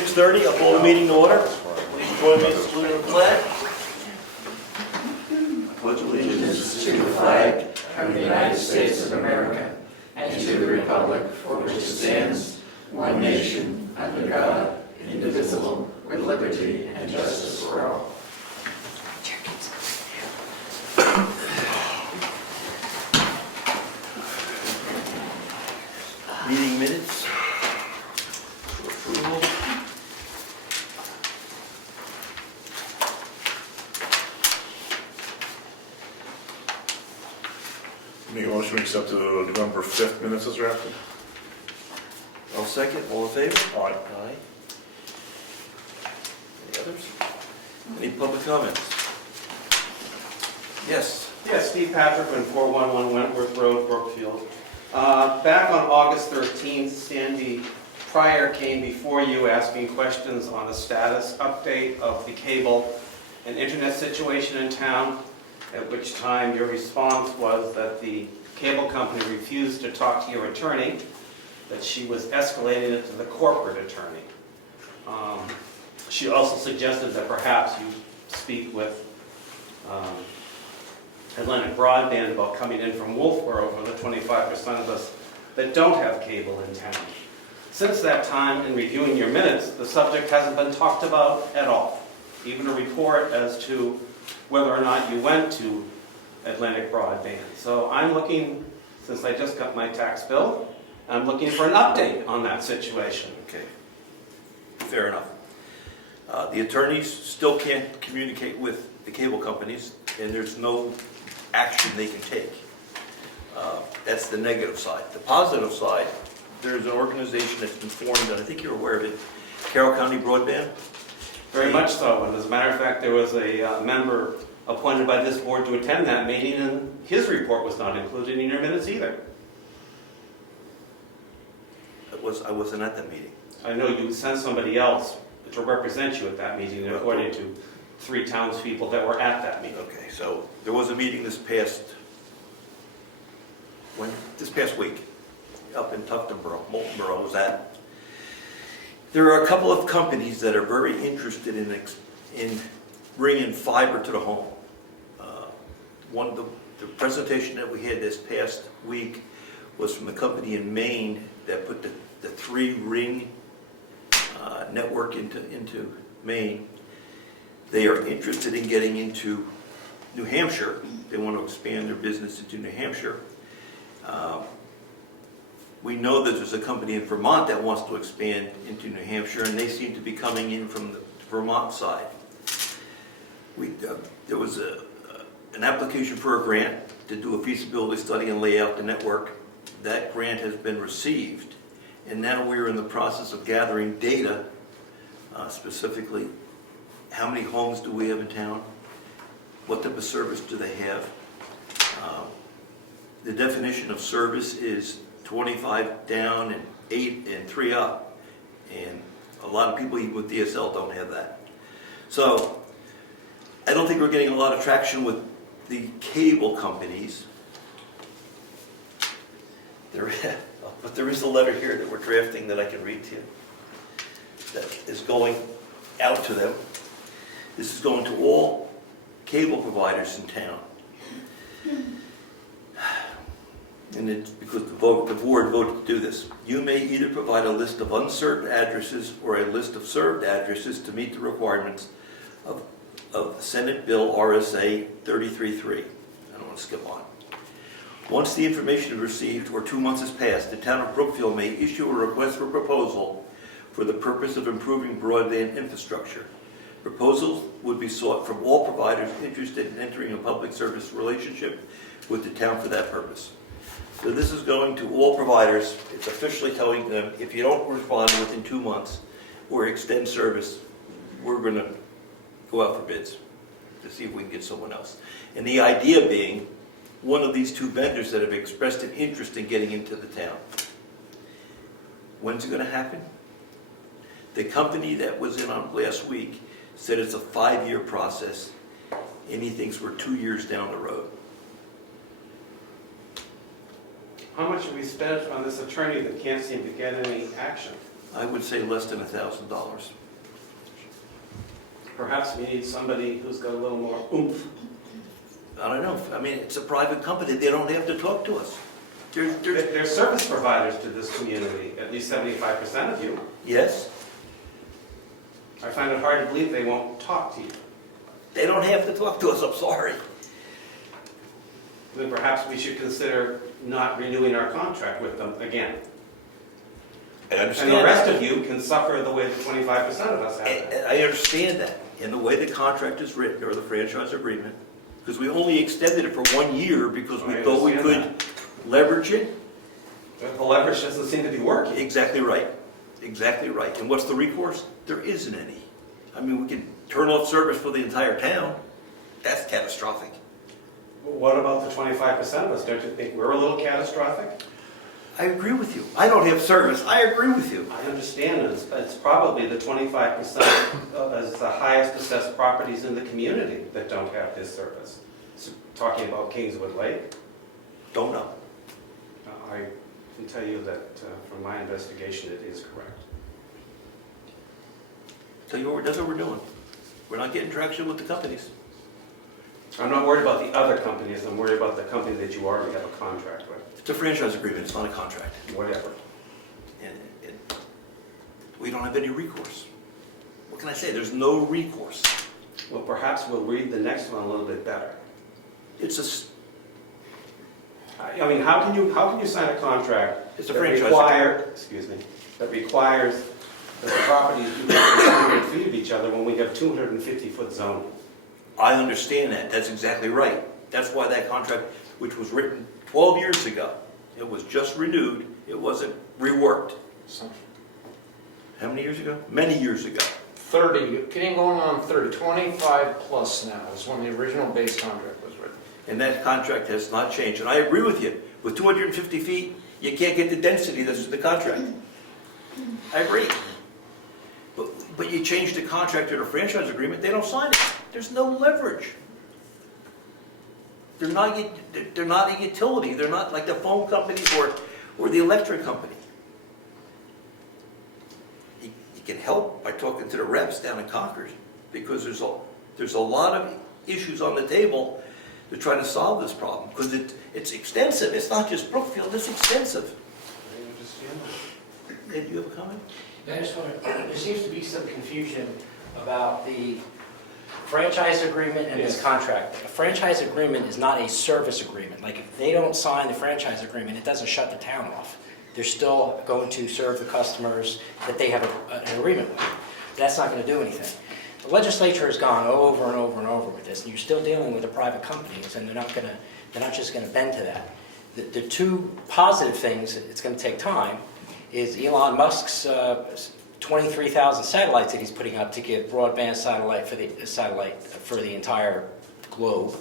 6:30, I'll call the meeting to order. Please join me in saluting the flag. Pledge allegiance to the flag of the United States of America and to the republic for which it stands, one nation, under God, indivisible, with liberty and justice for all. Meeting minutes for approval. Make a motion to accept the November 5th minutes as drafted. I'll second. All in favor? Aye. Aye. Any others? Any public comments? Yes. Yes, Steve Patrickman, 411 Wentworth Road, Brookfield. Back on August 13th, Sandy Pryor came before you asking questions on a status update of the cable and internet situation in town, at which time your response was that the cable company refused to talk to your attorney, that she was escalating it to the corporate attorney. She also suggested that perhaps you speak with Atlantic Broadband about coming in from Wolfboro for the 25% of us that don't have cable in town. Since that time, in reviewing your minutes, the subject hasn't been talked about at all. Even a report as to whether or not you went to Atlantic Broadband. So I'm looking, since I just got my tax bill, I'm looking for an update on that situation. Okay. Fair enough. The attorneys still can't communicate with the cable companies, and there's no action they can take. That's the negative side. The positive side, there's an organization that's been formed, and I think you're aware of it, Carroll County Broadband. Very much so, and as a matter of fact, there was a member appointed by this board to attend that meeting, and his report was not included in your minutes either. I wasn't at that meeting. I know you sent somebody else to represent you at that meeting, according to 3 townspeople that were at that meeting. Okay, so there was a meeting this past week up in Tuftonboro, Moultonboro was at. There are a couple of companies that are very interested in bringing fiber to the home. The presentation that we had this past week was from the company in Maine that put the 3-ring network into Maine. They are interested in getting into New Hampshire. They want to expand their business into New Hampshire. We know that there's a company in Vermont that wants to expand into New Hampshire, and they seem to be coming in from the Vermont side. There was an application for a grant to do a feasibility study and lay out the network. That grant has been received, and now we're in the process of gathering data, specifically how many homes do we have in town, what type of service do they have. The definition of service is 25 down and 8 and 3 up, and a lot of people even with DSL don't have that. So I don't think we're getting a lot of traction with the cable companies. But there is a letter here that we're drafting that I can read to you that is going out to them. This is going to all cable providers in town. And it's because the board voted to do this. You may either provide a list of unserved addresses or a list of served addresses to meet the requirements of Senate Bill RSA 33.3. I don't want to skip on. Once the information is received or 2 months has passed, the town of Brookfield may issue a request for proposal for the purpose of improving broadband infrastructure. Proposals would be sought from all providers interested in entering a public service relationship with the town for that purpose. So this is going to all providers. It's officially telling them, if you don't respond within 2 months or extend service, we're going to go out for bids to see if we can get someone else. And the idea being, one of these 2 vendors that have expressed an interest in getting into the town. When's it going to happen? The company that was in on last week said it's a 5-year process, and he thinks we're 2 years down the road. How much have we spent on this attorney that can't seem to get any action? I would say less than $1,000. Perhaps we need somebody who's got a little more oomph. I don't know. I mean, it's a private company. They don't have to talk to us. They're service providers to this community, at least 75% of you. Yes, I find it hard to believe they won't talk to you. they don't have to talk to us. I'm sorry. Then perhaps we should consider not renewing our contract with them again. I understand. And the rest of you can suffer the way the 25% of us have. And I understand that. And the way the contract is written, or the franchise agreement, because we only extended it for 1 year because we I thought we could understand leverage it. The leverage doesn't seem to be working. Exactly right. Exactly right. And what's the recourse? There isn't any. I mean, we can turn off service for the entire town. That's catastrophic. What about the 25% of us? Don't you think we're a little catastrophic? I agree with you. I don't have service. I agree with you. I understand it's probably the 25% as the highest assessed properties in the community that don't have this service. So, talking about Kingswood Lake, Don't know. I can tell you that from my investigation it is correct. Tell you what, that's what we're doing. We're not getting traction with the companies. I'm not worried about the other companies, I'm worried about the company that you already have a contract with. It's a franchise agreement. It's not a contract. Whatever. And we don't have any recourse. What can I say? There's no recourse. Well, perhaps we'll read the next one a little bit better. It's a I mean, how can you sign a contract It's a that franchise that requires that the properties be within 200 feet of each other when we have 250-foot zoning? I understand that. That's exactly right. That's why that contract, which was written 12 years ago, it was just renewed. It wasn't reworked. How many years ago? Many years ago. 30, getting going on 30, 25 plus now is when the original base contract was written. And that contract has not changed. And I agree with you. With 250 feet, you can't get the density that's in the contract. I agree. But you change the contract to the franchise agreement, they don't sign it. There's no leverage. They're not a utility. They're not like the phone company or the electric company. You can help by talking to the reps down in Concord, because there's a lot of issues on the table to try to solve this problem, because it's extensive. It's not just Brookfield, it's extensive. I understand that. Ed, do you have a comment? I just want to, there seems to be some confusion about the franchise agreement and this contract. A franchise agreement is not a service agreement. Like, if they don't sign the franchise agreement, it doesn't shut the town off. They're still going to serve the customers that they have an agreement with. That's not going to do anything. The legislature has gone over and over and over with this, and you're still dealing with the private companies, and they're not just going to bend to that. The two positive things, it's going to take time, is Elon Musk's 23,000 satellites that he's putting up to give broadband satellite for the entire globe,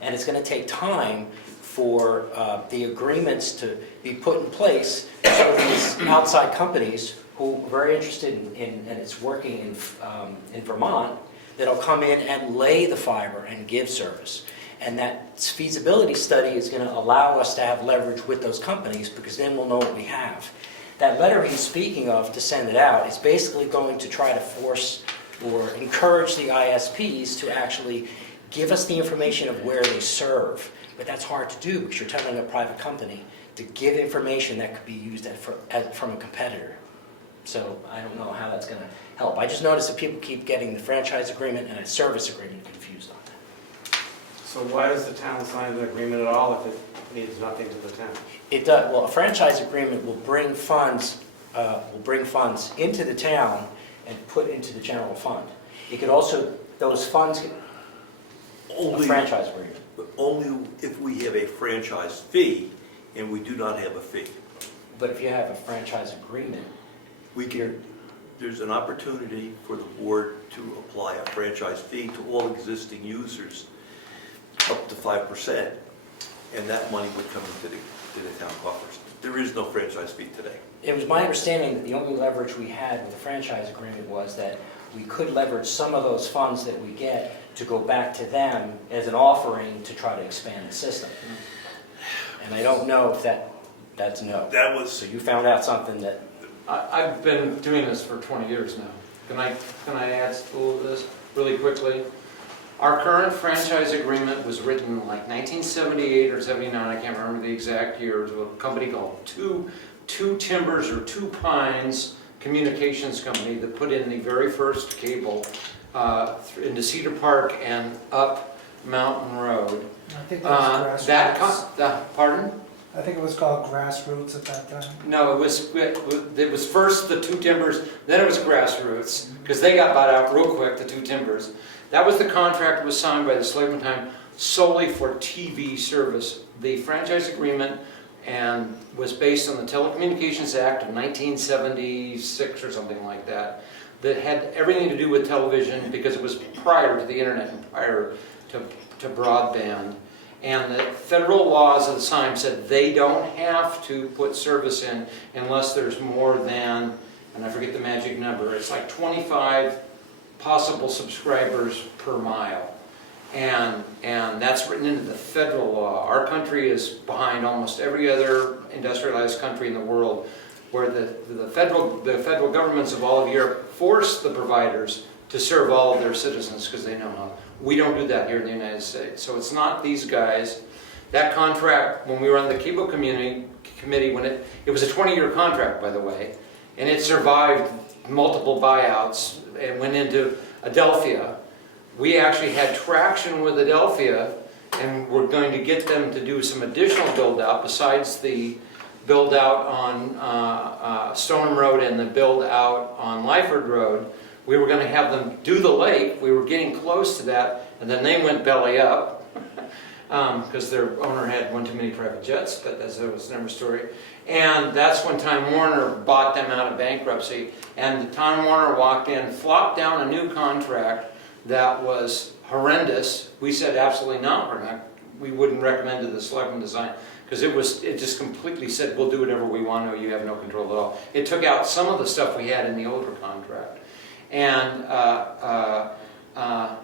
and it's going to take time for the agreements to be put in place so these outside companies who are very interested in and it's working in Vermont, that'll come in and lay the fiber and give service. And that feasibility study is going to allow us to have leverage with those companies, because then we'll know what we have. That letter he's speaking of to send it out is basically going to try to force or encourage the ISPs to actually give us the information of where they serve. But that's hard to do, because you're telling a private company to give information that could be used from a competitor. So I don't know how that's going to help. I just noticed that people keep getting the franchise agreement and a service agreement confused on that. So why does the town sign the agreement at all if it means nothing to the town? It does. Well, a franchise agreement will bring funds into the town and put into the general fund. It could also, those funds, a franchise agreement. But only if we have a franchise fee, and we do not have a fee. But if you have a franchise agreement, There's an opportunity for the board to apply a franchise fee to all existing users up to 5%, and that money would come into the town coffers. There is no franchise fee today. it was my understanding that the only leverage we had with the franchise agreement was that we could leverage some of those funds that we get to go back to them as an offering to try to expand the system. And I don't know if that's no. That was, So you found out something that I've been doing this for 20 years now. Can I add a little of this really quickly? Our current franchise agreement was written like 1978 or 79, I can't remember the exact year, with a company called Two Timbers or Two Pines Communications Company that put in the very first cable into Cedar Park and up Mountain Road. I think it was grassroots. Pardon? I think it was called Grassroots at that time. No, it was first the Two Timbers, then it was Grassroots, because they got bought out real quick, the Two Timbers. That was the contract that was signed by the Selectmen time solely for TV service. The franchise agreement and was based on the Telecommunications Act of 1976 or something like that, that had everything to do with television because it was prior to the internet and prior to broadband. And the federal laws at the time said they don't have to put service in unless there's more than, and I forget the magic number, it's like 25 possible subscribers per mile. And that's written into the federal law. Our country is behind almost every other industrialized country in the world where the federal governments of all of Europe force the providers to serve all of their citizens because they know how. We don't do that here in the United States. So it's not these guys. That contract, when we were on the Cable Committee, when it was a 20-year contract, by the way, and it survived multiple buyouts and went into Adelphia. We actually had traction with Adelphia, and we're going to get them to do some additional build-out besides the build-out on Stoneham Road and the build-out on Lyford Road. We were going to have them do the lake. We were getting close to that, and then they went belly up because their owner had one too many private jets, but that was another story. And that's when Time Warner bought them out of bankruptcy, and Time Warner walked in, flopped down a new contract that was horrendous. We said absolutely not. We wouldn't recommend to the Selectmen design because it just completely said we'll do whatever we want to. You have no control at all. It took out some of the stuff we had in the older contract. And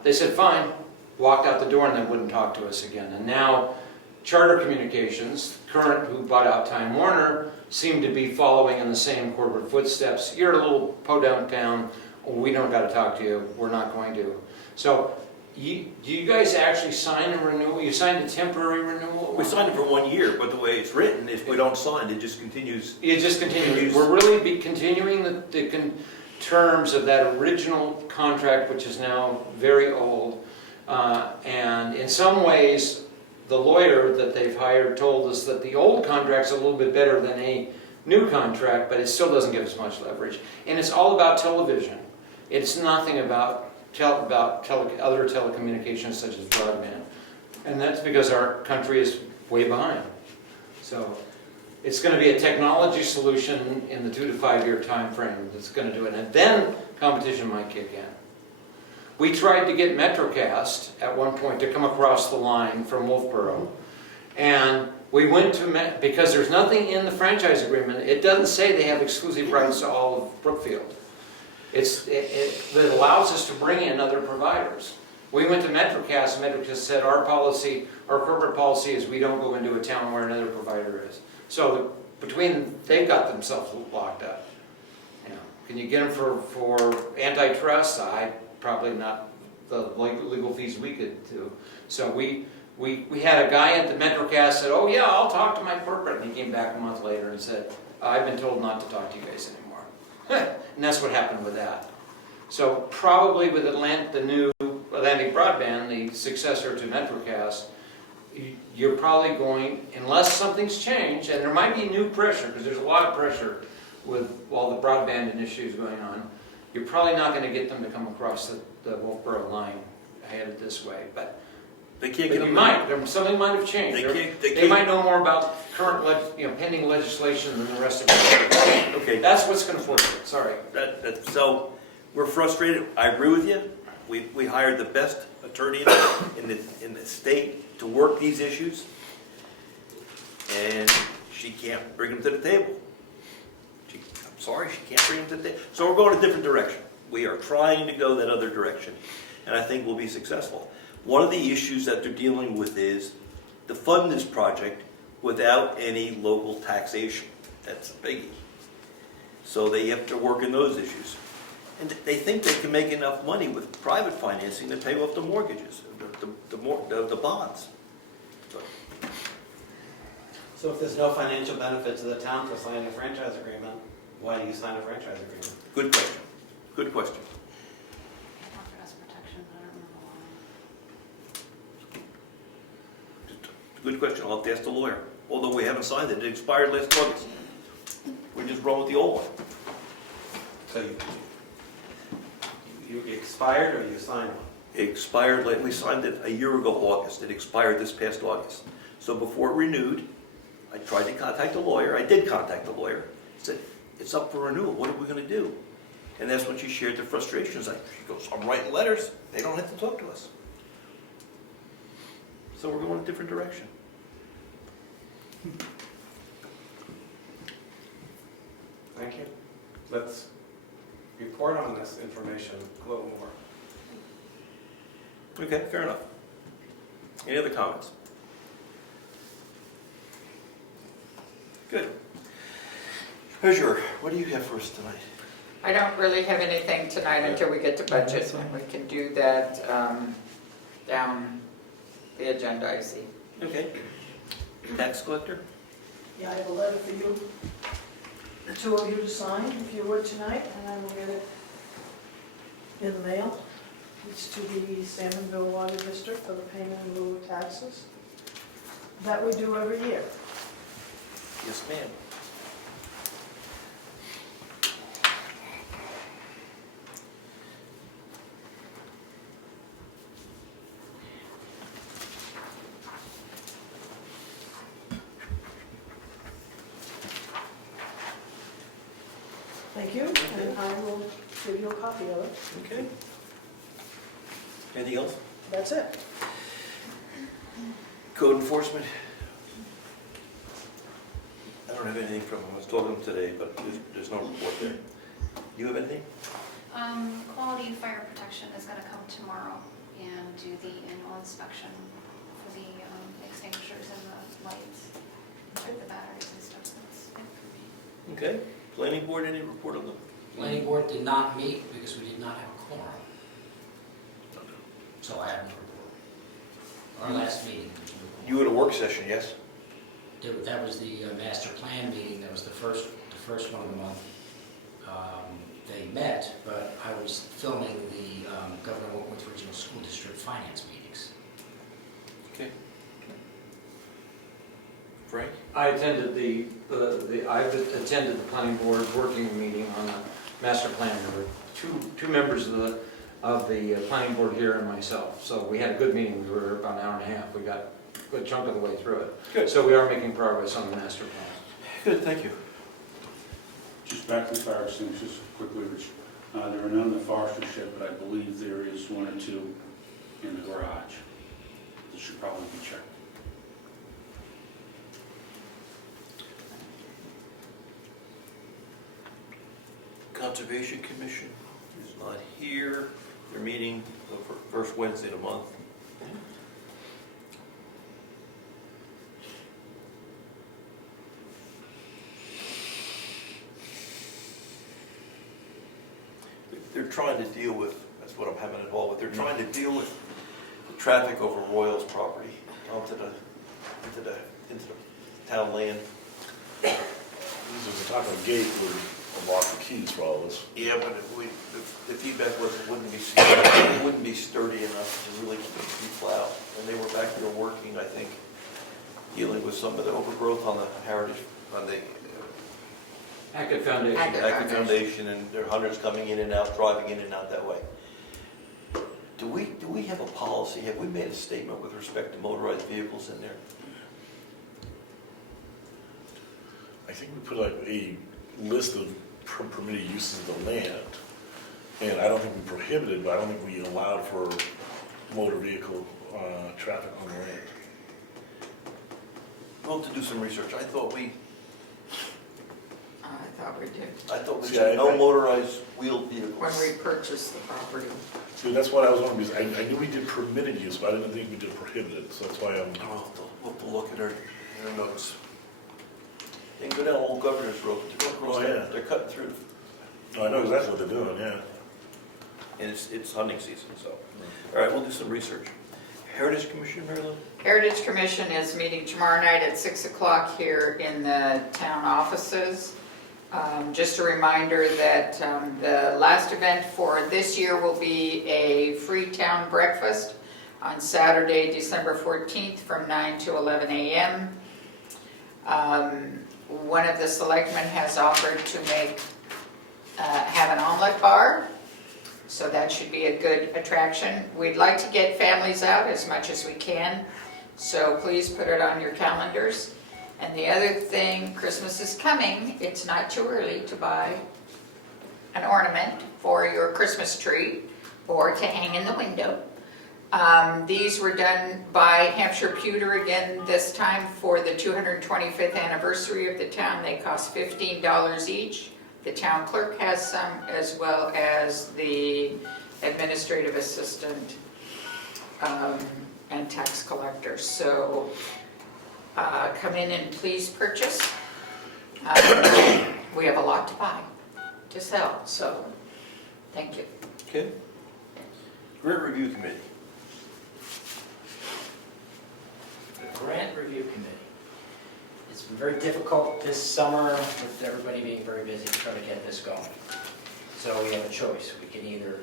they said, fine, walked out the door and then wouldn't talk to us again. And now Charter Communications, current who bought out Time Warner, seem to be following in the same corporate footsteps. You're a little podunk town, we don't got to talk to you, we're not going to. So do you guys actually sign a renewal? You signed a temporary renewal? We signed it for 1 year, but the way it's written, if we don't sign, it just continues. It just continues. We're really continuing the terms of that original contract, which is now very old. And in some ways, the lawyer that they've hired told us that the old contract's a little bit better than a new contract, but it still doesn't give us much leverage. And it's all about television. It's nothing about other telecommunications such as broadband. And that's because our country is way behind. So it's going to be a technology solution in the 2 to 5 year time frame that's going to do it. And then competition might kick in. We tried to get Metrocast at one point to come across the line from Wolfboro. And we went to, because there's nothing in the franchise agreement, it doesn't say they have exclusive rights to all of Brookfield. It allows us to bring in other providers. We went to Metrocast, and Metrocast said our corporate policy is we don't go into a town where another provider is. So they've got themselves locked up. You know, can you get them for antitrust? Probably not the legal fees we could do. So we had a guy at the Metrocast said, oh yeah, I'll talk to my corporate. And he came back a month later and said, I've been told not to talk to you guys anymore. And that's what happened with that. So probably with the new Atlantic Broadband, the successor to Metrocast, you're probably going, unless something's changed, and there might be new pressure, because there's a lot of pressure with all the broadband initiatives going on, you're probably not going to get them to come across the Wolfboro line headed this way. But They can't you might. Something might have changed. They might know more about current, pending legislation than the rest of us. Okay. That's what's going to force it. Sorry. So we're frustrated. I agree with you. We hired the best attorney in the state to work these issues, and she can't bring them to the table. I'm sorry, she can't bring them to the table. So we're going a different direction. We are trying to go that other direction, and I think we'll be successful. One of the issues that they're dealing with is to fund this project without any local taxation. That's a biggie. So they have to work in those issues. And they think they can make enough money with private financing to pay off the mortgages, the bonds. But So if there's no financial benefit to the town for signing a franchise agreement, why do you sign a franchise agreement? good question, good question. Offered us protection, but I don't remember why. Good question, I'll have to ask the lawyer. Although we haven't signed it, it expired last August. We just roll with the old one. So you expired or you signed one? It expired, like, we signed it a year ago, August. It expired this past August. So before it renewed, I tried to contact the lawyer. I did contact the lawyer. Said, it's up for renewal. What are we going to do? And that's when she shared the frustrations. She goes, I'm writing letters. They don't have to talk to us. So we're going a different direction. Thank you. Let's report on this information a little more. Okay, fair enough. Any other comments? Good. Treasurer, what do you have for us tonight? I don't really have anything tonight until we get to budget, and we can do that down the agenda, I see. Okay. Tax collector? Yeah, I have a letter for you, the two of you to sign, if you would tonight, and I will get it in the mail. It's to the Salmonville Water District for the payment in lieu of taxes. That we do every year. Yes, ma'am. Thank you, and I will give you a copy of it. Okay. Anything else? That's it. Code enforcement? I don't have anything from him. I was talking to him today, but there's no report there. You have anything? Quality Fire Protection is gonna come tomorrow and do the annual inspection for the extinguishers and the lights, check the batteries and stuff. That's it for me. Okay. Planning board, any report on them? Planning board did not meet because we did not have a quorum. So I have no report. Our last meeting. there was no quorum. You had a work session, yes? That was the master plan meeting, that was the first one of the month. They met, but I was filming the Governor Wilkins Regional School District finance meetings. Okay. Frank? I attended I've attended the planning board working meeting on the master plan. There were two members of the planning board here and myself. So we had a good meeting. We were about an hour and a half. We got a good chunk of the way through it. Good. So we are making progress on the master plan. Good, thank you. Just back to fire extinguishers quickly, Rich. There are none in the forestry shed, but I believe there is one or two in the garage. This should probably be checked. Conservation Commission is not here. They're meeting the first Wednesday of the month. They're trying to deal with, that's what I'm having involved with, they're trying to deal with the traffic over Royals property onto into the town land. There's a talk of a gate where unlock the keys for all this. Yeah, but the feedback was it wouldn't be sturdy enough to really keep people out. And they were back there working, I think, dealing with some of the overgrowth on the heritage, on the Hackett Foundation. Hackett Foundation, and there are hunters coming in and out, driving in and out that way. Do we have a policy? Have we made a statement with respect to motorized vehicles in there? I think we put like a list of permitted uses of the land, and I don't think we prohibited, but I don't think we allowed for motor vehicle traffic on the land. We'll have to do some research. I thought we See, said no motorized wheeled vehicles. When we purchased the property. So that's what I was wondering, because I knew we did permitted use, but I didn't think we did prohibited, so that's why I'm. We'll have to look at our notes. They can go down Old Governor's Road, they're going across Oh, yeah. that, they're cutting through, Oh, I know exactly what they're doing, yeah. and it's hunting season, so. All right, we'll do some research. Heritage Commission, Mary Lou? Heritage Commission is meeting tomorrow night at 6 o'clock here in the town offices. Just a reminder that the last event for this year will be a free town breakfast on Saturday, December 14th from 9 to 11 a.m. One of the selectmen has offered to have an omelet bar, so that should be a good attraction. We'd like to get families out as much as we can, so please put it on your calendars. And the other thing, Christmas is coming, it's not too early to buy an ornament for your Christmas tree or to hang in the window. These were done by Hampshire Pewter again this time for the 225th anniversary of the town. They cost $15 each. The town clerk has some, as well as the administrative assistant and tax collector. So come in and please purchase. We have a lot to buy, to sell, so thank you. Okay. Grant Review Committee. The Grant Review Committee. It's been very difficult this summer with everybody being very busy to try to get this going. So we have a choice. We can either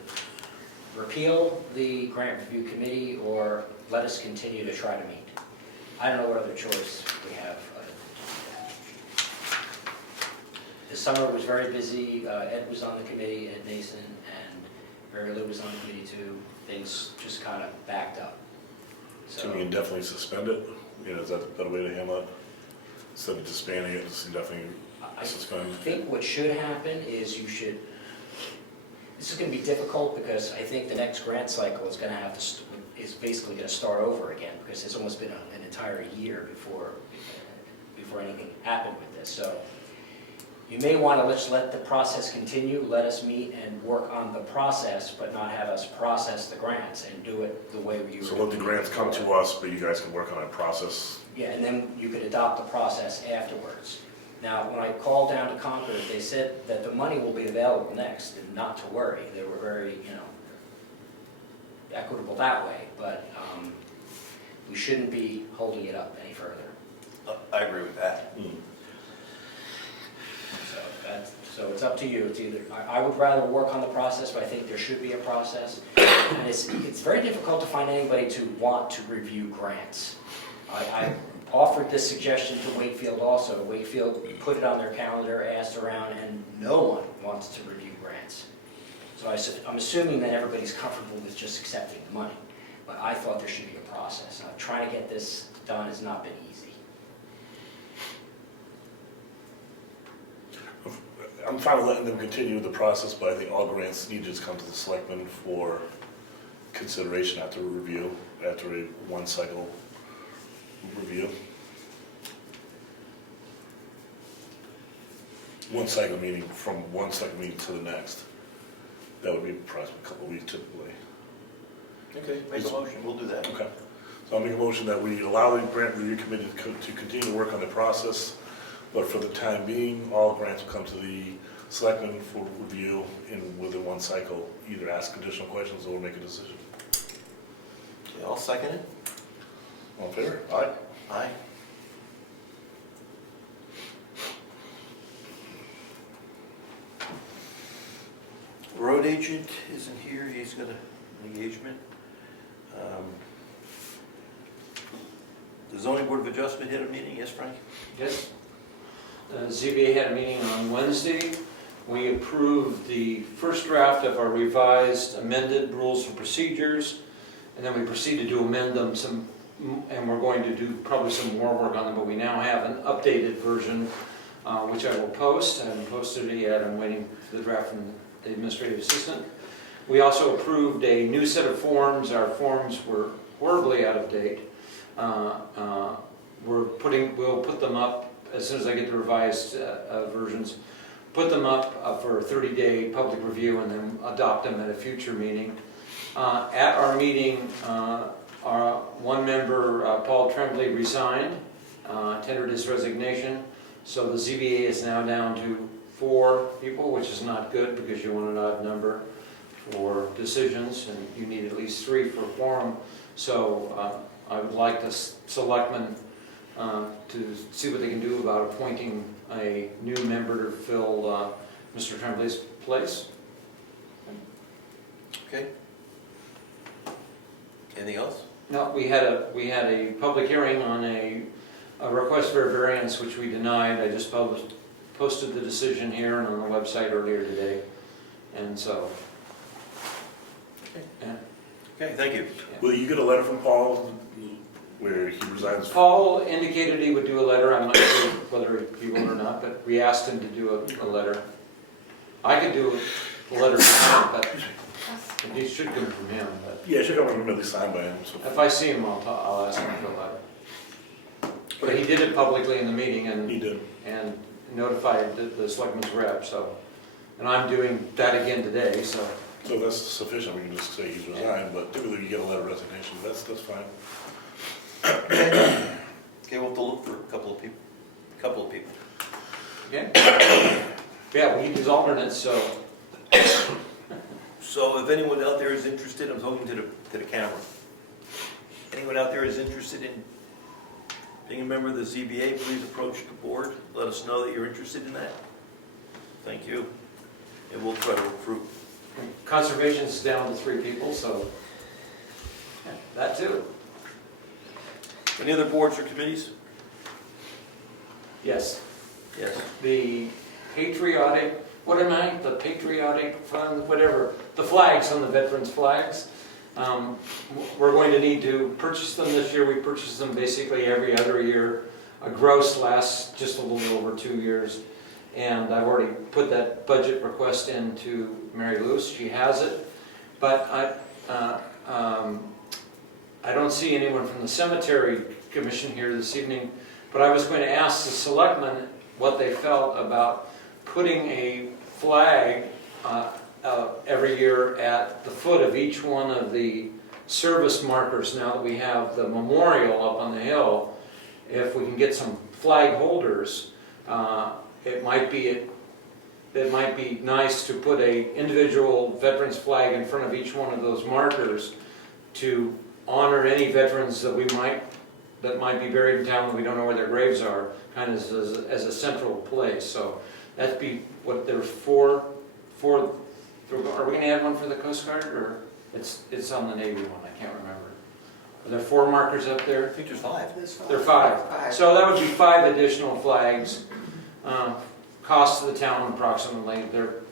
repeal the Grant Review Committee or let us continue to try to meet. I don't know what other choice we have. The summer was very busy. Ed was on the committee, Ed Mason, and Mary Lou was on the committee too. Things just kind of backed up. So we can definitely suspend it, you know, is that a better way to handle it? Instead of disbanding it, just definitely suspend. I think what should happen is you should, this is going to be difficult because I think the next grant cycle is going to have to, is basically going to start over again because it's almost been an entire year before anything happened with this. So you may want to just let the process continue, let us meet and work on the process, but not have us process the grants and do it the way you. So let the grants come to us, but you guys can work on a process. Yeah, and then you could adopt the process afterwards. Now, when I called down to Concord, they said that the money will be available next and not to worry. They were very, equitable that way, but we shouldn't be holding it up any further. I agree with that. So it's up to you. It's either, I would rather work on the process, but I think there should be a process. And it's very difficult to find anybody to want to review grants. I offered this suggestion to Wakefield also. Wakefield put it on their calendar, asked around, and no one wants to review grants. So I'm assuming that everybody's comfortable with just accepting the money. But I thought there should be a process. Trying to get this done has not been easy. I'm fine with letting them continue the process, but I think all grants need to just come to the selectmen for consideration after a review, after a one cycle review. One cycle meaning from one cycle meeting to the next. That would be approximately a couple of weeks typically. Okay, make a motion, we'll do that. Okay. So I'll make a motion that we allow the grant review committee to continue to work on the process, but for the time being, all grants will come to the selectmen for review within one cycle, either ask additional questions or make a decision. Okay, I'll second it. All in favor? Aye. Aye. Road agent isn't here, he's got an engagement. The zoning board of adjustment had a meeting, yes, Frank? Yes. ZBA had a meeting on Wednesday. We approved the first draft of our revised amended rules and procedures, and then we proceeded to amend them and we're going to do probably some more work on them, but we now have an updated version, which I will post. I haven't posted it yet. I'm waiting for the draft from the administrative assistant. We also approved a new set of forms. Our forms were horribly out of date. We'll put them up as soon as I get the revised versions, put them up for a 30-day public review and then adopt them at a future meeting. At our meeting, our one member, Paul Tremblay, resigned, tendered his resignation. So the ZBA is now down to 4 people, which is not good because you want an odd number for decisions, and you need at least 3 for a quorum. So I would like the selectmen to see what they can do about appointing a new member to fill Mr. Tremblay's place. Okay. Anything else? No, we had a public hearing on a request for a variance, which we denied. I just posted the decision here and on the website earlier today, and so. Yeah. Okay, thank you. Will you get a letter from Paul where he resigns? Paul indicated he would do a letter. I'm not sure whether he will or not, but we asked him to do a letter. I could do a letter from him, but it should come from him. But Yeah, it should come immediately signed by him. So. if I see him, I'll ask him for a letter. But he did it publicly in the meeting He did. and notified the selectman's rep, so. And I'm doing that again today, so. So if that's sufficient, we can just say he's resigned, but typically you get a letter of resignation, that's fine. Okay, we'll have to look for a couple of people. Okay? Yeah, we need his alternates, so. So if anyone out there is interested, I'm talking to the camera. Anyone out there is interested in being a member of the ZBA, please approach the board. Let us know that you're interested in that. Thank you. And we'll try to recruit. Conservation's down to 3 people, so. Yeah, that too. Any other boards or committees? Yes. Yes. The patriotic, what am I? The patriotic fund, whatever. The flags on the veterans' flags. We're going to need to purchase them this year. We purchase them basically every other year. A gross lasts just a little over 2 years. And I've already put that budget request into Mary Louise. She has it. But I don't see anyone from the cemetery commission here this evening. But I was going to ask the selectmen what they felt about putting a flag every year at the foot of each one of the service markers. Now that we have the memorial up on the hill, if we can get some flag holders, it might be nice to put a individual veterans flag in front of each one of those markers to honor any veterans that might be buried in town that we don't know where their graves are, kind of as a central place. So that'd be what there's 4. Are we going to add one for the Coast Guard, or it's on the Navy one? I can't remember. Are there 4 markers up there? I think there's 5. There are 5. So that would be 5 additional flags. Cost to the town approximately,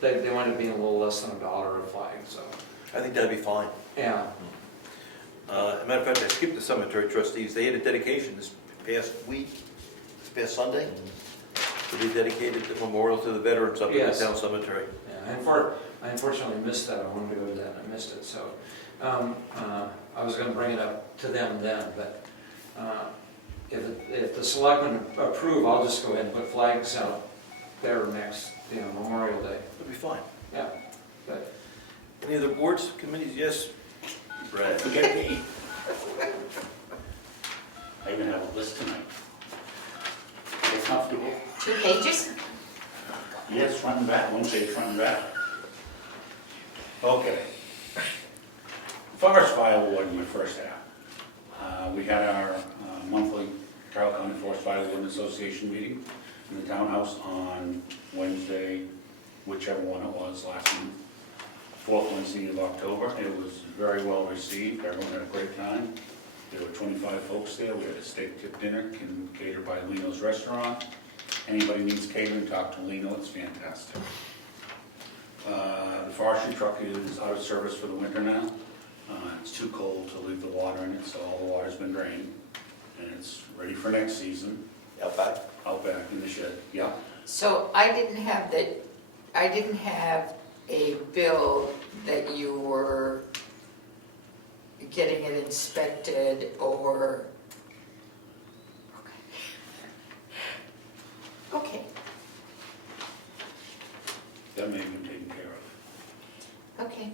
they wind up being a little less than $1 a flag. So I think that'd be fine. yeah. As a matter of fact, I skipped the cemetery trustees. They had a dedication this past Sunday. So they dedicated the memorial to the veterans up at the town cemetery. Yeah, I unfortunately missed that. I wanted to go to that and I missed it. So I was going to bring it up to them then, but if the selectmen approve, I'll just go ahead and put flags out there next, Memorial Day. That'd be fine. Yeah. But Any other boards, committees? Yes? Brad? Forget me. I even have a list tonight. Get comfortable. 2 pages? Yes, front and back, one page front and back. Okay. Forest Fire Warden, my first half. We had our monthly Carroll County Forest Fire Warden Association meeting in the townhouse on Wednesday, whichever one it was last month, 4th Wednesday of October. It was very well received. Everyone had a great time. There were 25 folks there. We had a steak tip dinner catered by Lino's Restaurant. Anybody needs catering, talk to Lino. It's fantastic. The forestry truck is out of service for the winter now. It's too cold to leave the water in it, so all the water's been drained. And it's ready for next season. Out back? Out back in the shed, yeah. So I didn't have a bill that you were getting it inspected or... Okay. That may have been taken care of. Okay.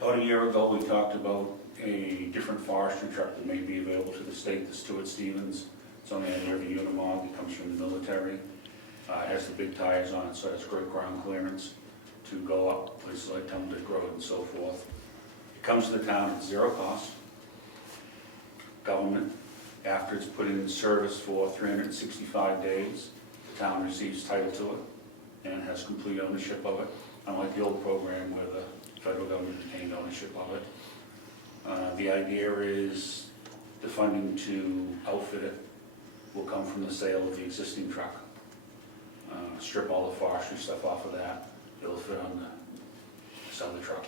About a year ago, we talked about a different forestry truck that may be available to the state, the Stuart Stevens. It's only an every Unimog, it comes from the military. It has the big tires on it, so it has great ground clearance to go up places like Tumdick Road and so forth. It comes to the town at zero cost. Government, after it's put in service for 365 days, the town receives title to it and has complete ownership of it, unlike the old program where the federal government retained ownership of it. The idea is the funding to outfit it will come from the sale of the existing truck. Strip all the forestry stuff off of that, it'll fit on sell the truck,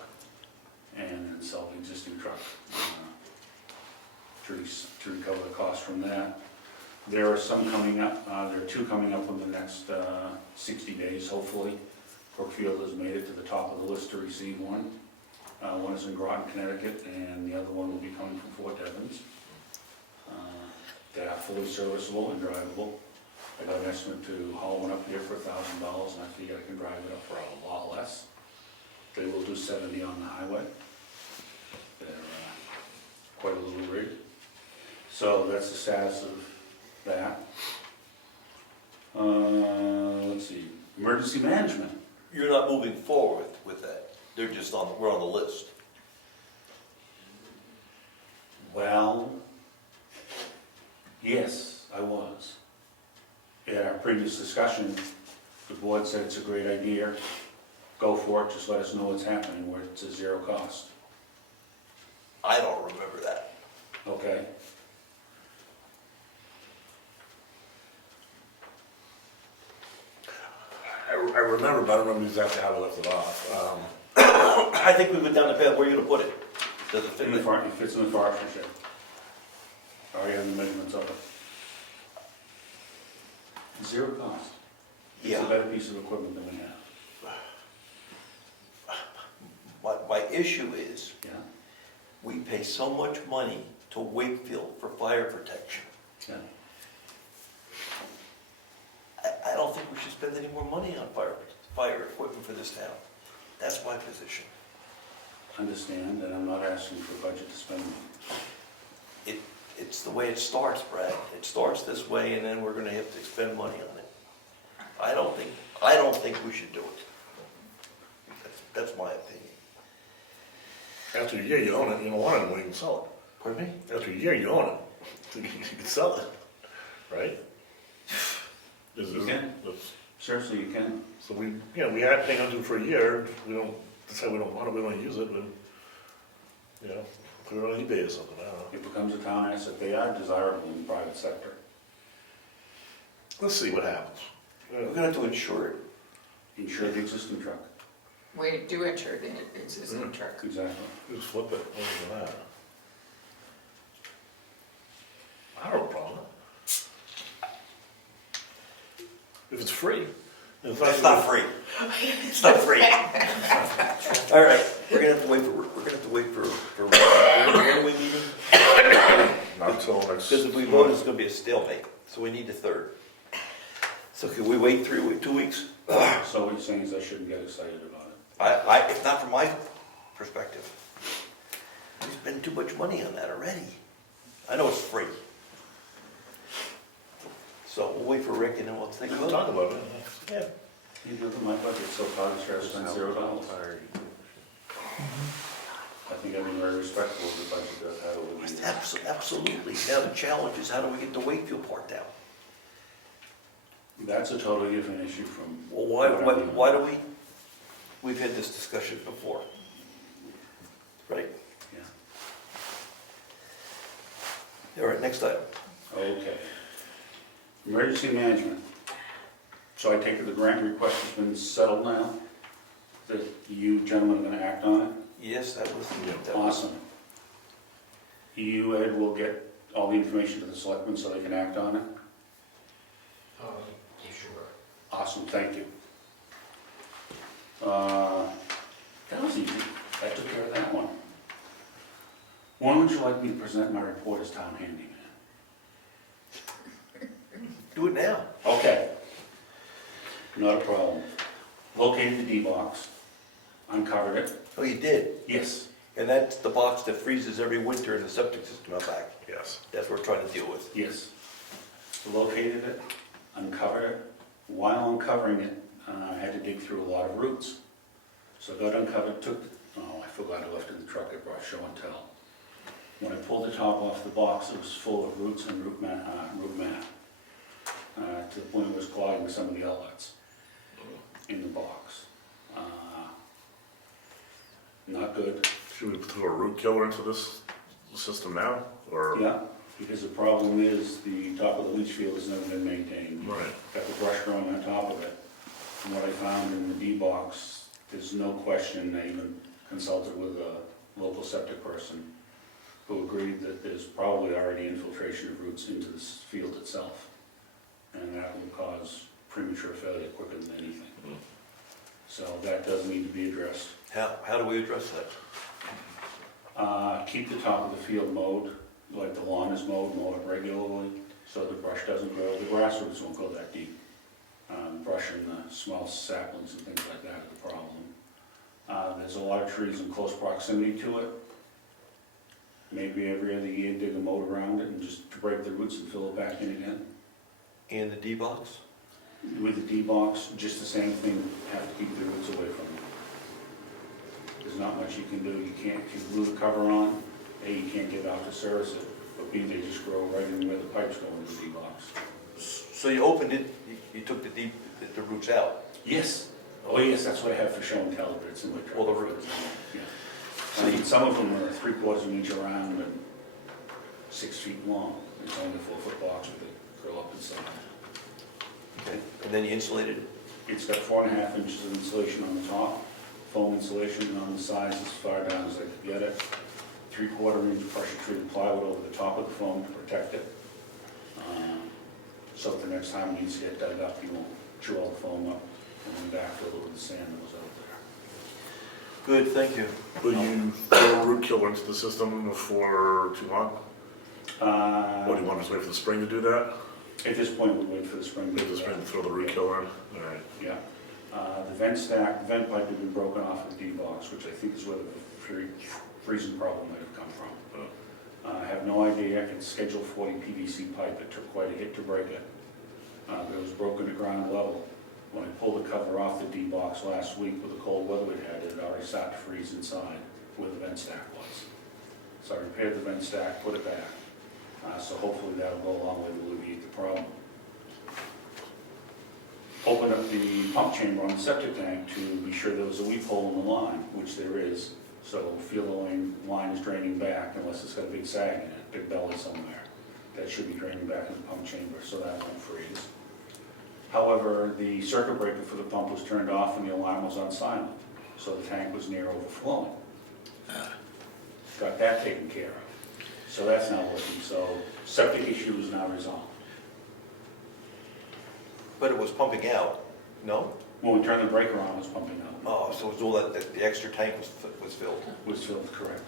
and then sell the existing truck to recover the cost from that. There are some coming up, there are two coming up in the next 60 days, hopefully. Brookfield has made it to the top of the list to receive one. One is in Groton, Connecticut, and the other one will be coming from Fort Devens. They are fully serviceable and drivable. I got an estimate to haul one up here for $1,000, and I figure I can drive it up for a lot less. They will do 70 on the highway. They're quite a little rig. So that's the status of that. Let's see, emergency management. You're not moving forward with that. They're just we're on the list. Well, yes, I was. In our previous discussion, the board said it's a great idea. Go for it, just let us know what's happening, where it's a zero cost. I don't remember that. Okay? I remember, but I don't remember exactly how we left it off. I think we went down the path, where are you gonna put it? Does it fit In in the the it fits in the forestry shed. I already have the measurements of it. Zero cost. It's a Yeah. better piece of equipment than we have. My issue is, Yeah? we pay so much money to Wakefield for fire protection. Yeah. I don't think we should spend any more money on fire equipment for this town. That's my position. Understand, and I'm not asking for a budget to spend money. It's the way it starts, Brad. It starts this way, and then we're gonna have to spend money on it. I don't think we should do it. That's my opinion. After a year, you own it, you don't want it anymore, you can sell Pardon me? it. After a year, you own it, you can sell it, right? You can. Seriously, you can. So we had paying onto it for a year, we don't, decide we don't want it, we don't use it, but, put it on eBay or something, I don't know. It becomes a town asset. They are desirable in the private sector. Let's see what happens. We're gonna have to insure it. Insure the existing truck. We do insure the existing truck. Exactly. Just flip it, other than that. I don't have a problem. If it's free. It's not free. It's not free. All right, we're gonna have to wait for, when are we meeting? Not until next. Because if we vote, it's gonna be a stalemate, so we need a third. So can we wait 2 weeks? So what you're saying is I shouldn't get excited about it. If not from my perspective. We spend too much money on that already. I know it's free. So we'll wait for Rick and then we'll take a We'll vote. talk about it. Yeah. You know, my budget's so far, it's got to spend $0. I think I've been very respectful of the budget that I've had over the years. Absolutely. Now the challenge is, how do we get the Wakefield part down? That's a totally different issue from. Well, what why do we've had this discussion before, right? Yeah. All right, next item. Okay. Emergency management. So I take it the grant request has been settled now? That you gentlemen are gonna act on it? Yes, that was. Awesome. You, Ed, will get all the information to the selectmen so they can act on it? Yeah, sure. Awesome, thank you. That was easy. I took care of that one. When would you like me to present my report as town handyman? Do it now. Okay. Not a problem. Located the D-box. Uncovered it. Oh, you did? Yes. And that's the box that freezes every winter in the septic system out back. Yes. That's what we're trying to deal with. Yes. Located it, uncovered it. While uncovering it, I had to dig through a lot of roots. So I got uncovered, I forgot I left it in the truck, I brought show and tell. When I pulled the top off the box, it was full of roots and root mat, to the point it was clogging some of the outlets in the box. Not good. Should we throw a root killer into this system now, or? Yeah, because the problem is the top of the leach field has never been maintained. Right. Got the brush growing on top of it. From what I found in the D-box, there's no question, I even consulted with a local septic person who agreed that there's probably already infiltration of roots into this field itself. And that will cause premature failure quicker than anything. So that does need to be addressed. How do we address that? Keep the top of the field mowed, like the lawn is mowed, mow it regularly, so the brush doesn't grow. The grass roots won't go that deep. Brush and the small saplings and things like that are the problem. There's a lot of trees in close proximity to it. Maybe every other year dig a moat around it and just break the roots and fill it back in again. And the D-box? With the D-box, just the same thing, have to keep the roots away from it. There's not much you can do. You can't, if you glue the cover on, A, you can't get out to service it, but B, they just grow right in where the pipes go in the D-box. So you opened it, you took the roots out? Yes. Oh, yes, that's what I have for show and tell, but it's in my truck. Well, the roots. Yeah. I mean, some of them are 3/4 of an inch around and 6 feet long. It's only a 4-foot box with it curl up inside. Okay. And then you insulated it? It's got 4.5 inches of insulation on the top, foam insulation, and on the sides as far down as I could get it. 3/4 inch pressure treated plywood over the top of the foam to protect it. So the next time it needs to get dug up, you won't chew all the foam up and then backfill it with the sand that was out there. Good, thank you. Will you throw a root killer into the system before too long? What, do you want us to wait for the spring to do that? At this point, we'll wait for the spring. Wait for the spring to throw the root killer in? All right. Yeah. The vent pipe had been broken off of the D-box, which I think is where the freezing problem might have come from. I have no idea. It's Schedule 40 PVC pipe. It took quite a hit to break it. It was broken to ground level. When I pulled the cover off the D-box last week with the cold weather we had, it had already started to freeze inside where the vent stack was. So I repaired the vent stack, put it back. So hopefully that'll go a long way to alleviate the problem. Open up the pump chamber on the septic tank to be sure there was a weep hole in the line, which there is. So feel the line is draining back unless it's got a big sag in it, big belly somewhere. That should be draining back in the pump chamber so that won't freeze. However, the circuit breaker for the pump was turned off and the alarm was on silent. So the tank was near overflowing. Got that taken care of. So that's now working. So septic issue is now resolved. But it was pumping out, no? When we turned the breaker on, it was pumping out. Oh, so it was all that, the extra tank was filled? Was filled, correct.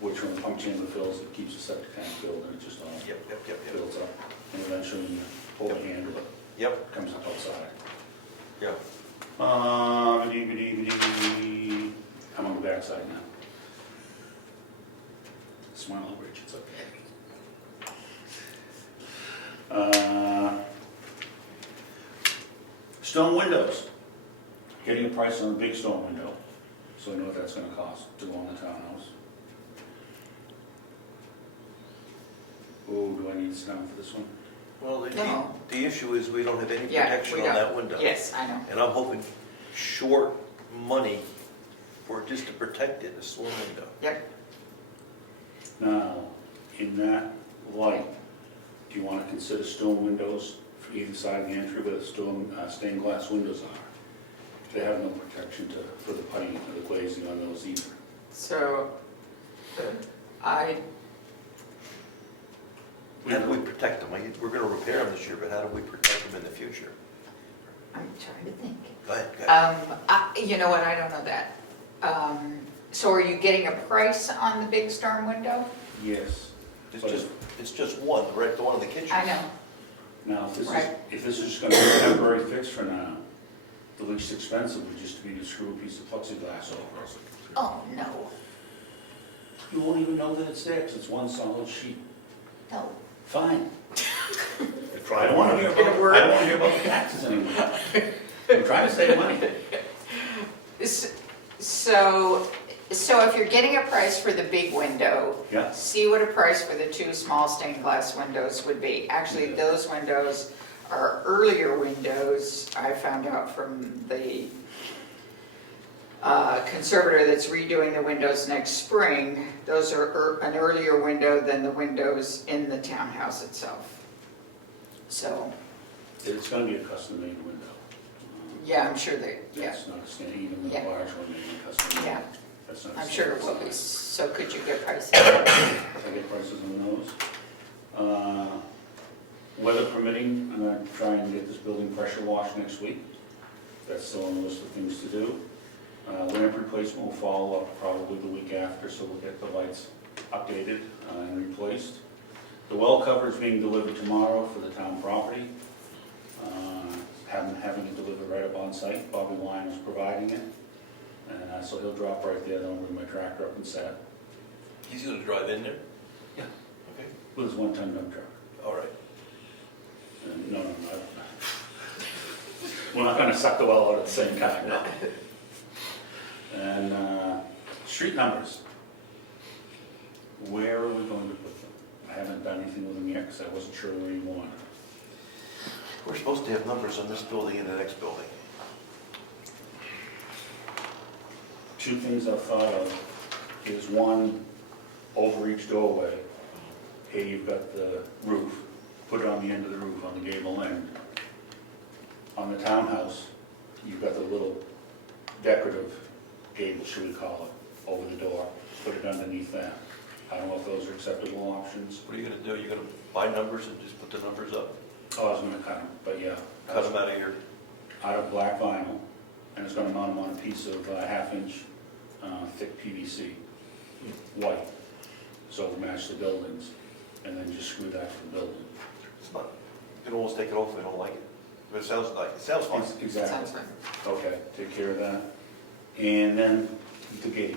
Which when the pump chamber fills, it keeps the septic tank filled and it just all Yep. fills up. And eventually, when you hold the handle, it Yep, comes up outside. yeah. I'm on the backside now. Smile, Rich, it's okay. Stone windows. Getting a price on a big stone window, so I know what that's gonna cost to go on the townhouse. Oh, do I need to sit down for this one? Well, No. the issue is we don't have any Yeah, protection we on don't. that window. Yes, I know. And I'm hoping short money for just to protect it, a storm window. Yep. Now, in that light, do you want to consider stone windows for either side of the entry where the stained glass windows are? They have no protection for the putty or the glazing on those either. So, How do we protect them? We're going to repair them this year, but how do we protect them in the future? I'm trying to think. Go ahead. You know what, I don't know that. So are you getting a price on the big storm window? Yes. It's just one, right, the one in the kitchen. I know. Now, Right. if this is just going to be a temporary fix for now, the least expensive would just be to screw a piece of plexiglass over it. Oh, no. You won't even know that it's there, 'cause it's one solid sheet. No. Fine. If I don't wanna hear about, I don't wanna hear about the taxes anymore. I'm trying to save money. So if you're getting a price for the big window, Yeah. see what a price for the 2 small stained glass windows would be. Actually, those windows are earlier windows, I found out from the conservator that's redoing the windows next spring. Those are an earlier window than the windows in the townhouse itself. So, It's gonna be a custom-made window. yeah, I'm sure they, yeah, It's not a standard, even the Yeah. large one, maybe custom-made. yeah, That's not a I'm sure it will standard be. size. So could you get prices? I get prices on those. Weather permitting, I'm gonna try and get this building pressure washed next week. That's still on the list of things to do. Lamp replacement will follow up probably the week after, so we'll get the lights updated and replaced. The well cover is being delivered tomorrow for the town property. Having it delivered right up on site. Bobby Wine is providing it. And so he'll drop right there, then I'll bring my tractor up and set. He's gonna drive in there? Yeah. Okay, With his one-ton dump truck. all right. No, we're not gonna suck the well out at the same time, no. And, street numbers. Where are we going to put them? I haven't done anything with them yet, because I wasn't sure where you wanted. We're supposed to have numbers on this building and the next building. Two things I've thought of is one, over each doorway, hey, you've got the roof, put it on the end of the roof, on the gable end. On the townhouse, you've got the little decorative gable, should we call it, over the door, put it underneath that. I don't know if those are acceptable options. What are you gonna do? You're gonna buy numbers and just put the numbers up? Oh, I was gonna cut them, but yeah. Cut them out of your, Out of black vinyl, and it's gonna mount them on a piece of half-inch thick PVC, white, so it'll match the buildings, and then just screw that to the building. it's not, you can almost take it off if you don't like it. But it sounds fine. Exactly. Sounds fine. Okay, take care of that. And then the gate.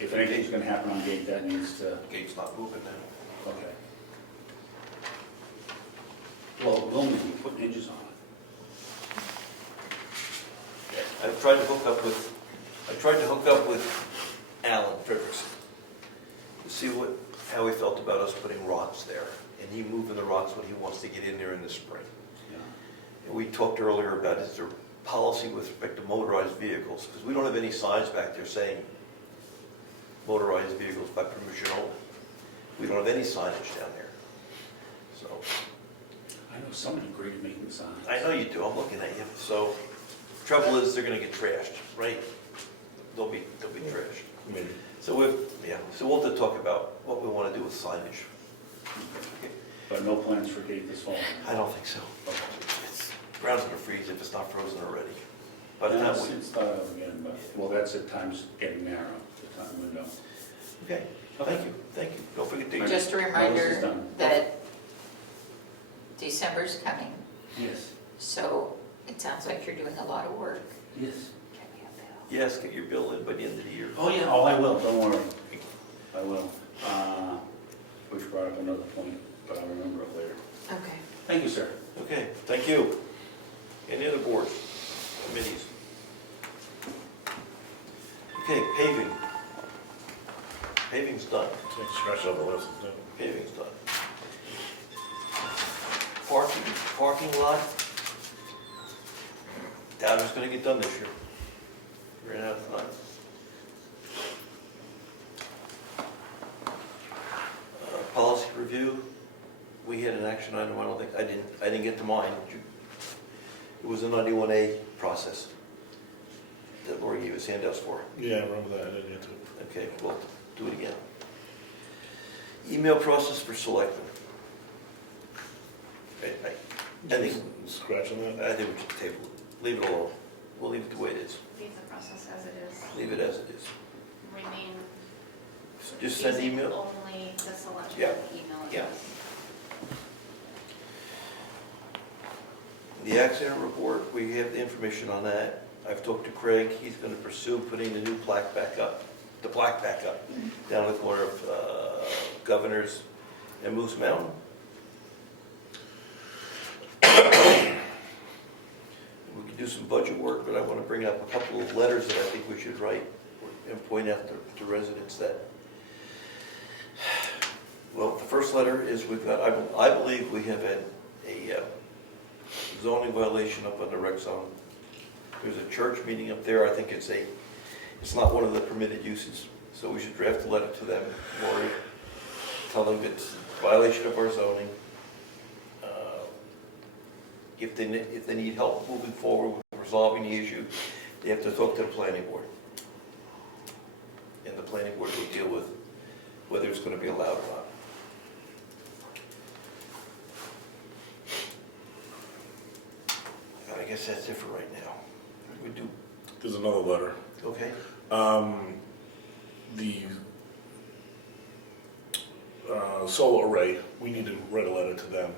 If anything's gonna happen on gate, that needs to, The gate's not moving now. okay. Well, we'll need to put hinges on it. I've tried to hook up with Alan Frederickson to see how he felt about us putting rocks there, and he moving the rocks when he wants to get in there in the spring. Yeah. And we talked earlier about is there policy with respect to motorized vehicles, because we don't have any signs back there saying motorized vehicles by permission only. We don't have any signage down there. So, I know somebody great at making signs. I know you do, I'm looking at you. So, trouble is, they're gonna get trashed, right? They'll be trashed. Maybe. So we'll have to talk about what we want to do with signage. Okay. But no plans for gate this fall? I don't think so. It's ground's gonna freeze if it's not frozen already. By the Yeah, time we, it's thought of again, but, well, that's at times getting narrow, the time window. okay, thank you. Don't forget to. Just a No, this is reminder done. that December's coming, Yes. so it sounds like you're doing a lot of work. Yes. Get me a bill. Yes, get your bill in by the end of the year. Oh, yeah, oh, I will, don't worry. I will. Which brought up another point, but I'll remember it later. Okay. Thank you, sir. Okay, thank you. Any other boards, committees? Okay, paving. Paving's done. Scratch off the list. No. Paving's done. Parking lot. Doubt it's gonna get done this year. Ran out of time. Policy review, we had an action item, I didn't get to mine. It was a 91A process that Lori gave us handouts for. Yeah, I remember that, I didn't get to it. Okay, we'll do it again. Email process for selectmen. I think Scratching that? we should table it, leave it alone. We'll leave it the way it is. Leave the process as it is. Leave it as it is. Remain. Just send using email. Only the selection Yeah. email Yeah. address. The accident report, we have the information on that. I've talked to Craig, he's gonna pursue putting the new plaque back up. the black back up, down the corner of Governor's and Moose Mountain. We could do some budget work, but I want to bring up a couple of letters that I think we should write and point out to residents that, well, the first letter is we've got, I believe we have a zoning violation up on the rec zone. There's a church meeting up there. I think it's not one of the permitted uses. So we should draft a letter to them, Lori, tell them it's a violation of our zoning. If they need help moving forward with resolving the issue, they have to talk to the planning board. And the planning board will deal with whether it's going to be allowed or not. I guess that's it for right now. We do, There's another letter. okay? The solar array, we need to write a letter to them,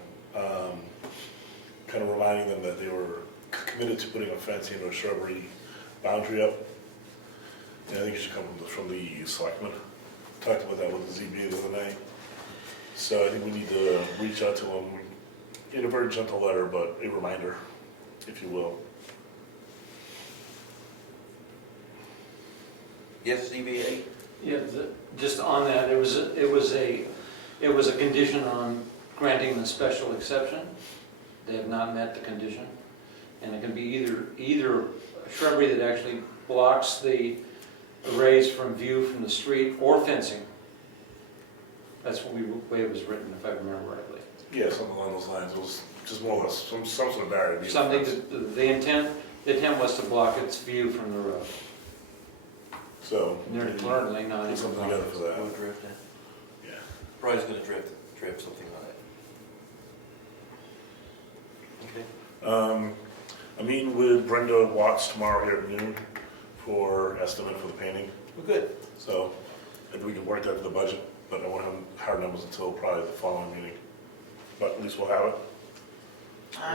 kind of reminding them that they were committed to putting a fencing or shrubbery boundary up. And I think it should come from the Selectmen. Talked about that with the ZBA the other night. So I think we need to reach out to them in a very gentle letter, but a reminder, if you will. Yes, CBA? Yeah, just on that, it was a condition on granting the special exception. They have not met the condition. And it can be either a shrubbery that actually blocks the arrays from view from the street or fencing. That's the way it was written, if I remember rightly. Yeah, something along those lines. It was just more or less some sort of barrier. Something that the intent was to block its view from the road. So. And they're currently not Put in something together for that. Want to draft that? Yeah. Brian's going to draft something on it. Okay. I'm meeting with Brenda Watts tomorrow here at noon for estimate for the painting. Well, good. So if we can work that to the budget, but I won't have hard numbers until probably the following meeting. But at least we'll have it.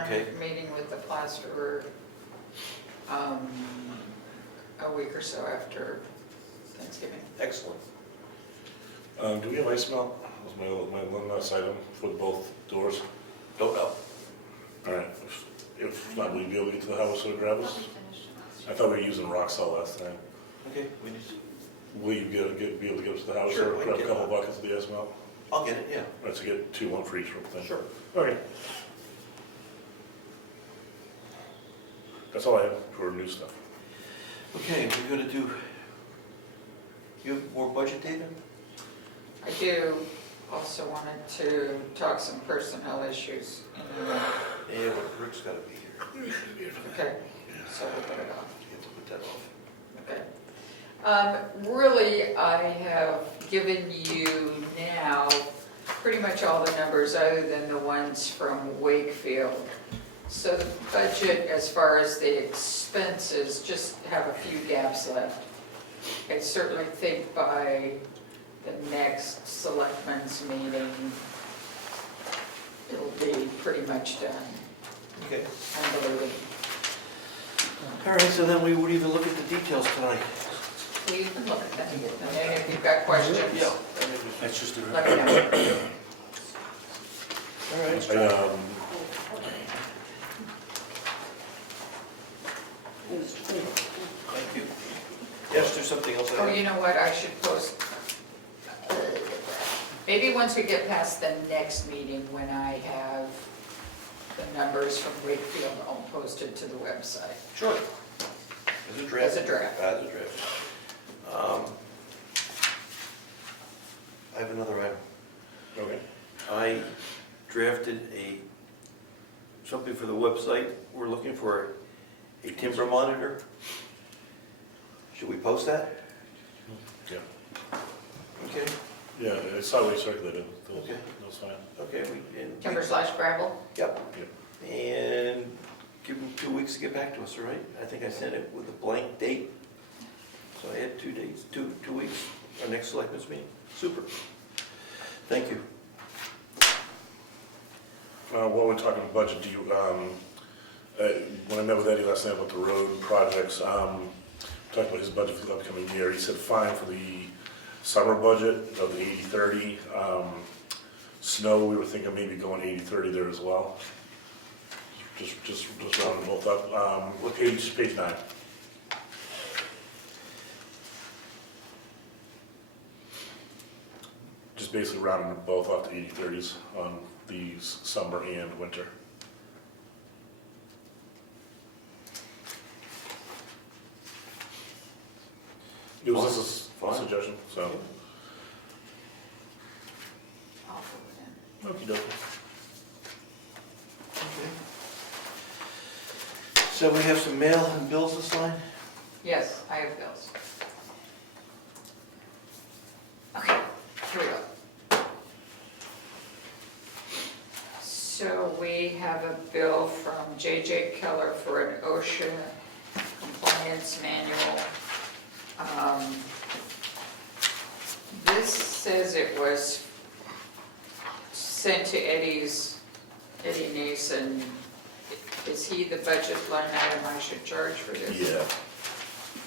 Okay. I'm meeting with the plasterer a week or so after Thanksgiving. Excellent. Do we have ice melt? That was my one last item for both doors. Don't know. All right. If not, will you be able to get to the house with the Thought gravels? we finished last I thought we were using rock salt last time. Okay, we just, Will you be able to get us to the house Sure, or we grab a can couple get buckets of the ice melt? I'll get it, yeah. All right, so get two, one for each sort of thing. Sure. Okay. That's all I have for new stuff. Okay, we're going to do, you have more budget data? I do also wanted to talk some personnel issues. Yeah, but Rick's got to be here. Okay, so we'll put it off. You have to put that off. Okay. Really, I have given you now pretty much all the numbers other than the ones from Wakefield. So the budget, as far as the expenses, just have a few gaps left. I certainly think by the next Selectmen's meeting, it'll be pretty much done, Okay. I believe. All right, so then we would even look at the details tonight. We can look at that, and then if you've got questions, Yeah. That's just let me know. All right. Thank you. Yes, there's something else I Oh, have. you know what, I should post, maybe once we get past the next meeting, when I have the numbers from Wakefield all posted to the website. Sure. As a draft. As a draft. As a draft. I have another item. Okay. I drafted something for the website. We're looking for a timber monitor. Should we post that? Yeah. Okay. Yeah, I saw we circulated. Okay. That's fine. Okay. Timber/gravel? Yep. And give them 2 weeks to get back to us, all right? I think I sent it with a blank date. So I had 2 days, 2 weeks, our next selectmen's meeting. Super. Thank you. While we're talking budget, when I met with Eddie last night about the road projects, talked about his budget for the upcoming year. He said fine for the summer budget of the 80/30. Snow, we were thinking maybe going 80/30 there as well. Just rounding both up. What page? Page 9. Just basically rounding them both off to 80/30s on these summer and winter. It was just a Fine. suggestion, so. I'll put it in. Okey dokey. Okay. So we have some mail and bills to sign? Yes, I have bills. Okay, here we go. So we have a bill from J.J. Keller for an OSHA compliance manual. This says it was sent to Eddie Nason. Is he the budget line item I should charge for this? Yeah,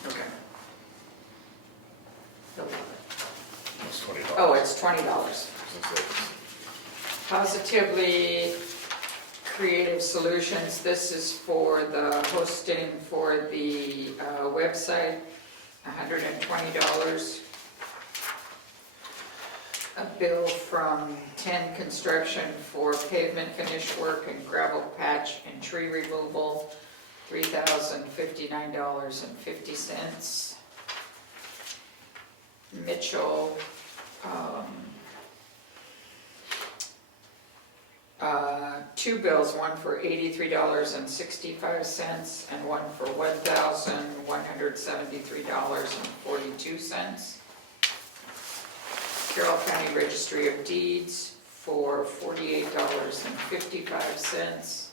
Okay. it's $20. Oh, it's $20. Positively Creative Solutions, this is for the hosting for the website, $120. A bill from 10 Construction for pavement finish work and gravel patch and tree removal, $3,059.50. Mitchell, two bills, one for $83.65 and one for $1,173.42. Carroll County Registry of Deeds for $48.55.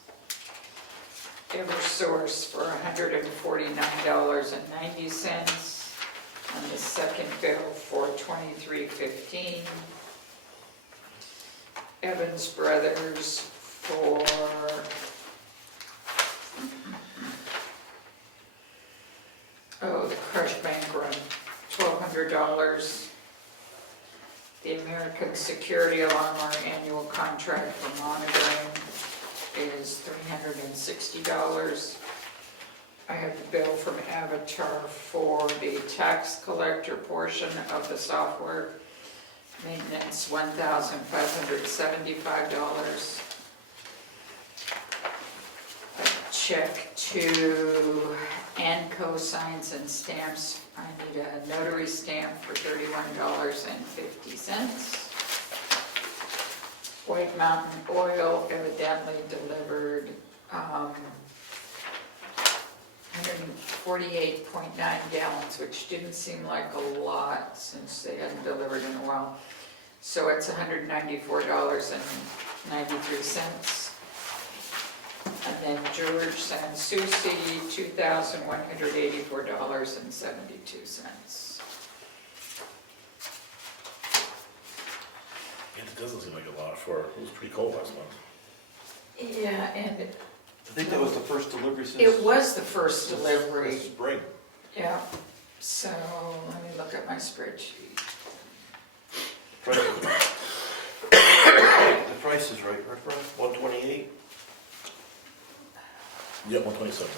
Eversource for $149.90. And the second bill for $23.15. Evans Brothers for the crushed bank run, $1,200. The American Security Alarm, our annual contract for monitoring is $360. I have the bill from Avatar for the tax collector portion of the software. Maintenance, $1,575. A check to Anco Signs and Stamps. I need a notary stamp for $31.50. White Mountain Oil evidently delivered 148.9 gallons, which didn't seem like a lot since they hadn't delivered in a while. So it's $194.93. And then George Sansucci, $2,184.72. It doesn't seem like a lot for, it was pretty cold last month. Yeah, and I think that was the first delivery since. it was the first delivery. Spring. Yeah, so let me look at my spreadsheet. The price is right, Brian? 128? Yeah, 127.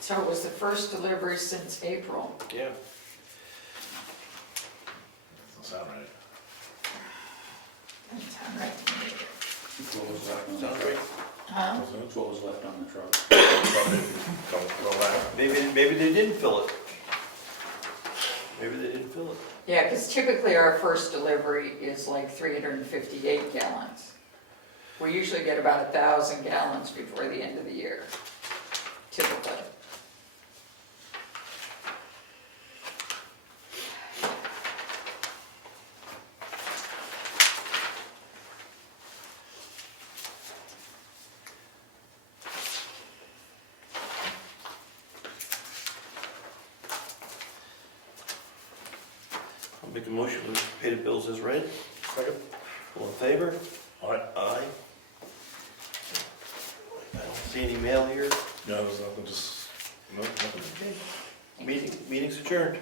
So it was the first delivery since April. Yeah. Doesn't sound right. That's all right. What was left on the Sounds truck? right. Huh? That's what was left on the truck. Don't laugh. Maybe they didn't fill it. Maybe they didn't fill it. Yeah, because typically our first delivery is like 358 gallons. We usually get about 1,000 gallons before the end of the year, typically. I'll make a motion to pay the bills as read. Second. All in favor? All right. Aye. I don't see any mail here. No, there's nothing, just No, nothing. Meeting's adjourned.